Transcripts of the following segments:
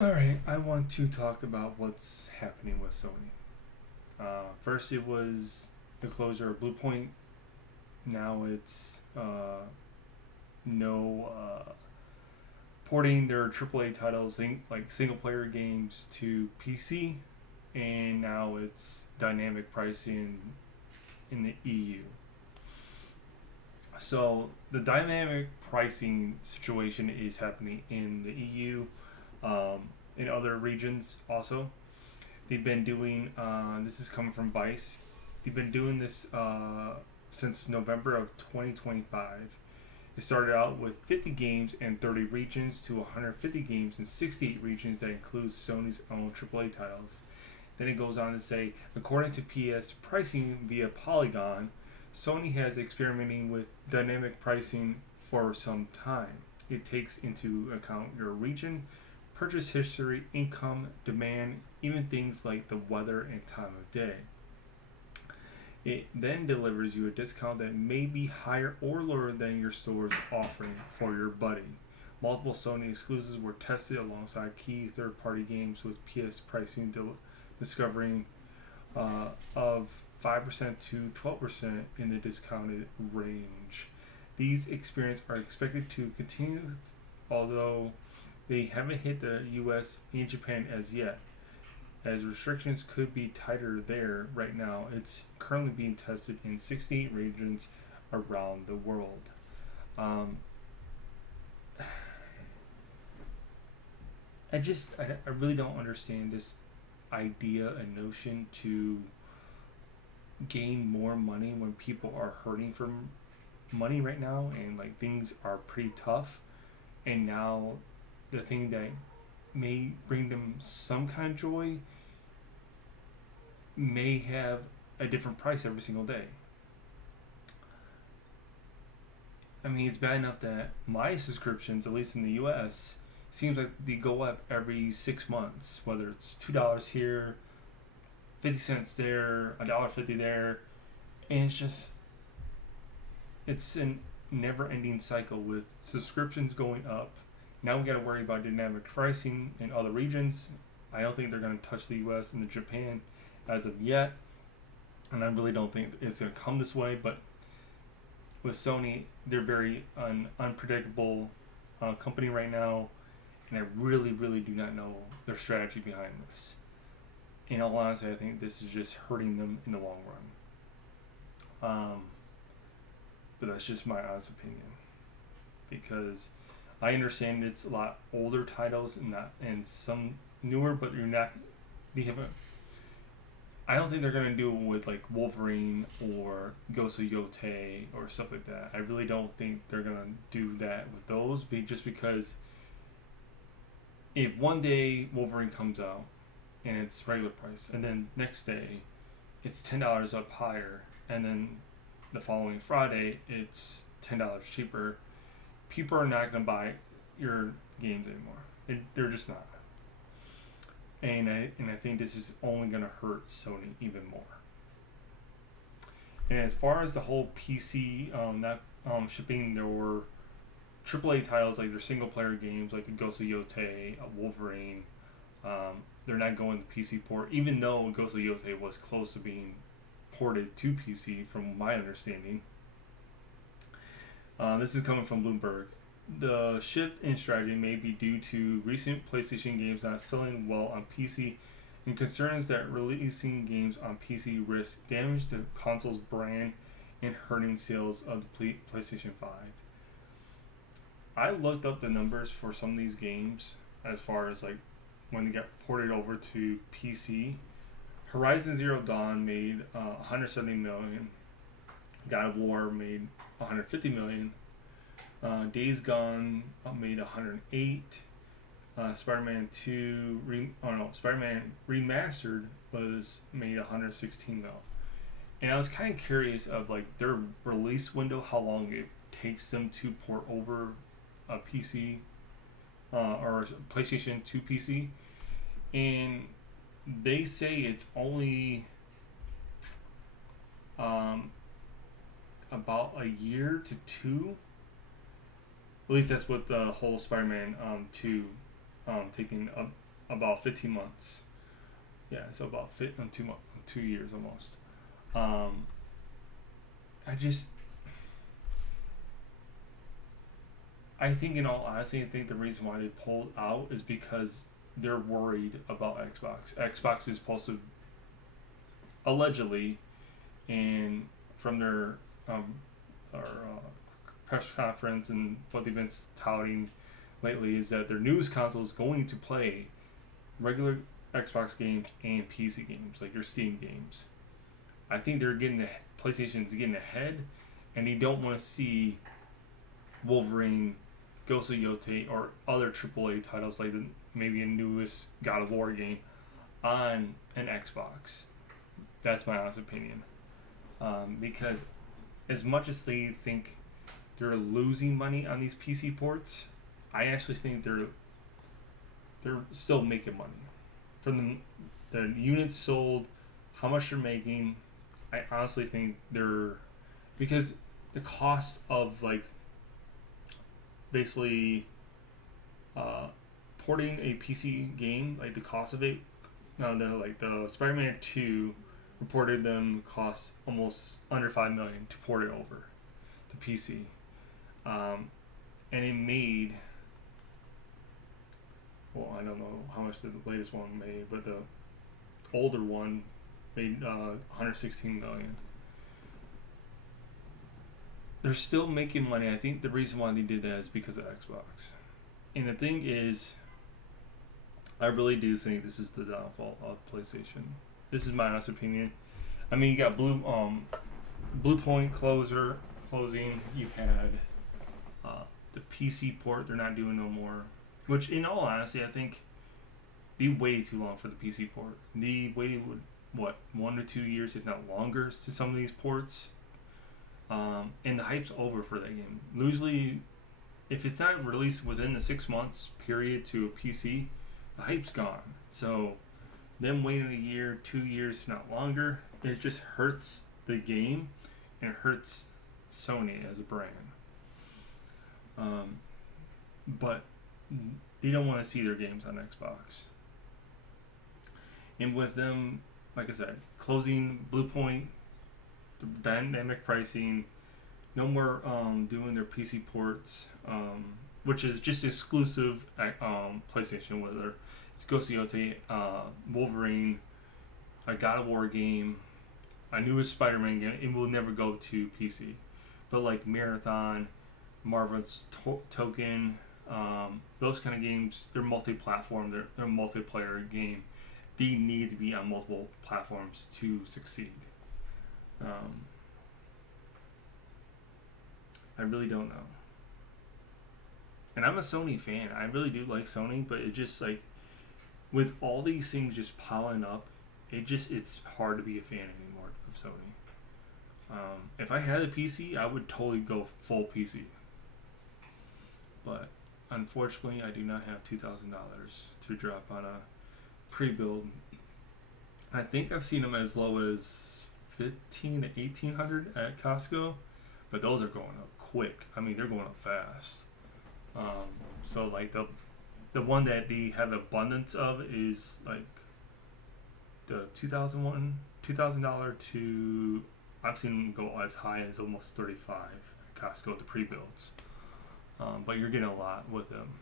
Alright, I want to talk about what's happening with Sony. First, it was the closure of Bluepoint. Now it's no porting their AAA titles, like single player games, to PC, and now it's dynamic pricing in the EU. So the dynamic pricing situation is happening in the EU, in other regions also. They've been doing, this is coming from Vice, they've been doing this since November of 2025. It started out with 50 games and 30 regions to 150 games and 68 regions that includes Sony's own AAA titles. Then it goes on to say, according to PS pricing via Polygon, Sony has experimenting with dynamic pricing for some time. It takes into account your region, purchase history, income, demand, even things like the weather and time of day. It then delivers you a discount that may be higher or lower than your store's offering for your buddy. Multiple Sony exclusives were tested alongside key third party games with PS pricing discovering of 5% to 12% in the discounted range. These experiences are expected to continue, although they haven't hit the US and Japan as yet, as restrictions could be tighter there right now. It's currently being tested in 68 regions around the world. Um, I really don't understand this idea and notion to gain more money when people are hurting for money right now and like things are pretty tough. And now the thing that may bring them some kind of joy may have a different price every single day. I mean, it's bad enough that my subscriptions, at least in the US, seems like they go up every 6 months, whether it's $2 here, 50 cents there, $1.50 there. And it's a never ending cycle with subscriptions going up. Now we got to worry about dynamic pricing in other regions. I don't think they're going to touch the US and the Japan as of yet, and I really don't think it's going to come this way. But with Sony, they're very unpredictable company right now, and I really, really do not know their strategy behind this. In all honesty, I think this is just hurting them in the long run. But that's just my honest opinion, because I understand it's a lot older titles and some newer, but you're not. They haven't. I don't think they're gonna do it with like Wolverine or Ghost of Yote or stuff like that. I really don't think they're gonna do that with those, just because if one day Wolverine comes out and it's regular price, and then next day it's $10 up higher, and then the following Friday it's $10 cheaper, people are not gonna buy your games anymore. They're just not. And I think this is only gonna hurt Sony even more. And as far as the whole PC not shipping their AAA titles like their single player games like Ghost of Yote, Wolverine, they're not going to PC port, even though Ghost of Yote was close to being ported to PC, from my understanding. This is coming from Bloomberg. The shift in strategy may be due to recent PlayStation games not selling well on PC and concerns that releasing games on PC risk damage the console's brand and hurting sales of the PlayStation 5. I looked up the numbers for some of these games as far as like when they got ported over to PC. Horizon Zero Dawn made 170 million. God of War made 150 million. Days Gone made 108. Spider-Man 2, Spider-Man Remastered was made 116 mil. And I was kind of curious of like their release window, how long it takes them to port over a PC or a PlayStation 2 PC, and they say it's only um, about a year to two. At least that's what the whole Spider-Man 2 taking up about 15 months. Yeah, so about 2 years almost. Um, I just, I think in all honesty, I think the reason why they pulled out is because they're worried about Xbox. Xbox is supposed to allegedly, and from their um, or, press conference and what they've been touting lately is that their news console is going to play regular Xbox games and PC games, like your Steam games. I think they're getting PlayStation's getting ahead, and they don't want to see Wolverine, Ghost of Yotei, or other AAA titles like maybe a newest God of War game on an Xbox. That's my honest opinion. Because as much as they think they're losing money on these PC ports, I actually think they're still making money from the units sold, how much they're making. I honestly think they're, because the cost of like basically porting a PC game, like the cost of it, the Spider-Man 2 reported them cost almost under $5 million to port it over to PC, and it made, well, I don't know how much the latest one made, but the older one made 116 million. They're still making money. I think the reason why they did that is because of Xbox. And the thing is, I really do think this is the downfall of PlayStation. This is my honest opinion. I mean, you got bluepoint closing. You had the PC port. They're not doing no more. Which, in all honesty, I think they waited too long for the PC port. They waited 1 to 2 years, if not longer, to some of these ports. And the hype's over for that game. Usually, if it's not released within the 6 months period to a PC, the hype's gone. So, them waiting a year, 2 years, if not longer, it just hurts the game and it hurts Sony as a brand. But they don't want to see their games on Xbox. And with them, like I said, closing Bluepoint, the dynamic pricing, no more doing their PC ports, which is just exclusive at PlayStation, whether it's Ghost of Yotei, Wolverine, a God of War game, a newest Spider-Man game. It will never go to PC. But like Marathon, Marvel's Token, those kind of games, they're multi-platform, they're a multiplayer game. They need to be on multiple platforms to succeed. I really don't know. And I'm a Sony fan. I really do like Sony, but it just like, with all these things just piling up, it's hard to be a fan anymore of Sony. If I had a PC, I would totally go full PC. But unfortunately, I do not have $2,000 to drop on a pre-build. I think I've seen them as low as $1,500 to $1,800 at Costco, but those are going up quick. I mean, they're going up fast. So like the one that they have abundance of is like the $2,000 to, I've seen them go as high as almost $35 at Costco, the pre-builds. But you're getting a lot with them.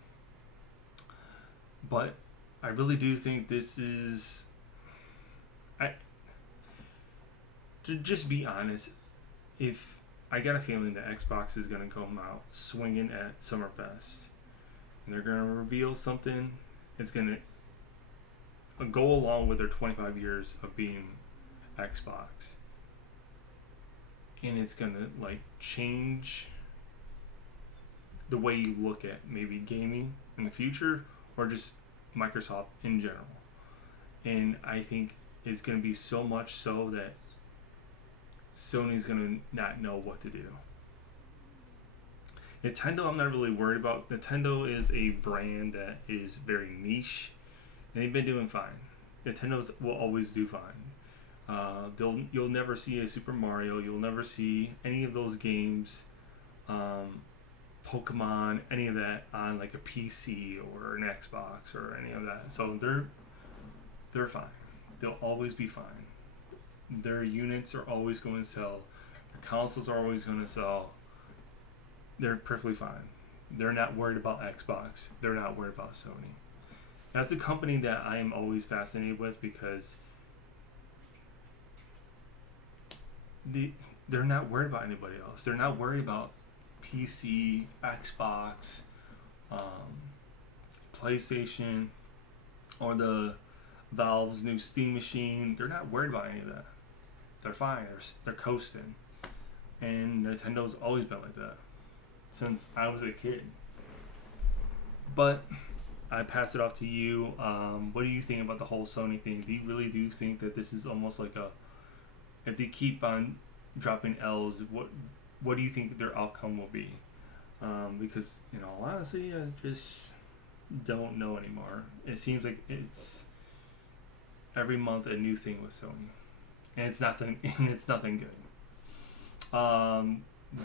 But I really do think this is, to just be honest, if I got a feeling that Xbox is going to come out swinging at Summerfest, and they're going to reveal something, it's going to go along with their 25 years of being Xbox, and it's going to like change the way you look at maybe gaming in the future, or just Microsoft in general. And I think it's going to be so much so that Sony's going to not know what to do. Nintendo, I'm not really worried about. Nintendo is a brand that is very niche, and they've been doing fine. Nintendo will always do fine. You'll never see a Super Mario. You'll never see any of those games Pokemon, any of that on like a PC or an Xbox or any of that. So they're fine. They'll always be fine. Their units are always going to sell. Their consoles are always going to sell. They're perfectly fine. They're not worried about Xbox. They're not worried about Sony. That's a company that I am always fascinated with because they're not worried about anybody else. They're not worried about PC, Xbox, PlayStation, or the Valve's new Steam machine. They're not worried about any of that. They're fine. They're coasting. And Nintendo's always been like that since I was a kid. But I pass it off to you. What do you think about the whole Sony thing? Do you really do think that this is almost like if they keep on dropping L's, what do you think their outcome will be? Because, honestly, I just don't know anymore. It seems like it's every month a new thing with Sony, and it's nothing. And it's nothing good.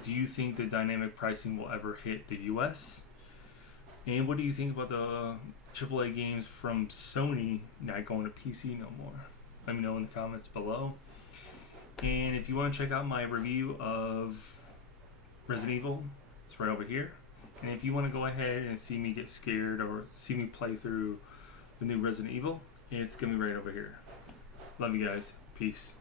Do you think the dynamic pricing will ever hit the U.S.? And what do you think about the AAA games from Sony not going to PC no more? Let me know in the comments below. And if you want to check out my review of Resident Evil, it's right over here. And if you want to go ahead and see me get scared or see me play through the new Resident Evil, it's going to be right over here. Love you guys. Peace.